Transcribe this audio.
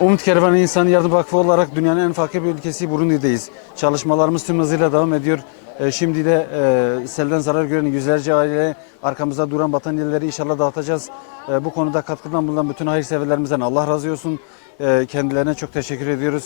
Umut Kervanı İnsan Yardım Vakfı olarak dünyanın en fakir bir ülkesi Burundi'deyiz. Çalışmalarımız tüm hızıyla devam ediyor. Şimdi de selden zarar gören yüzlerce aile, arkamızda duran battaniyeleri inşallah dağıtacağız. Bu konuda katkıdan bulunan bütün hayırseverlerimizden Allah razı olsun. Kendilerine çok teşekkür ediyoruz.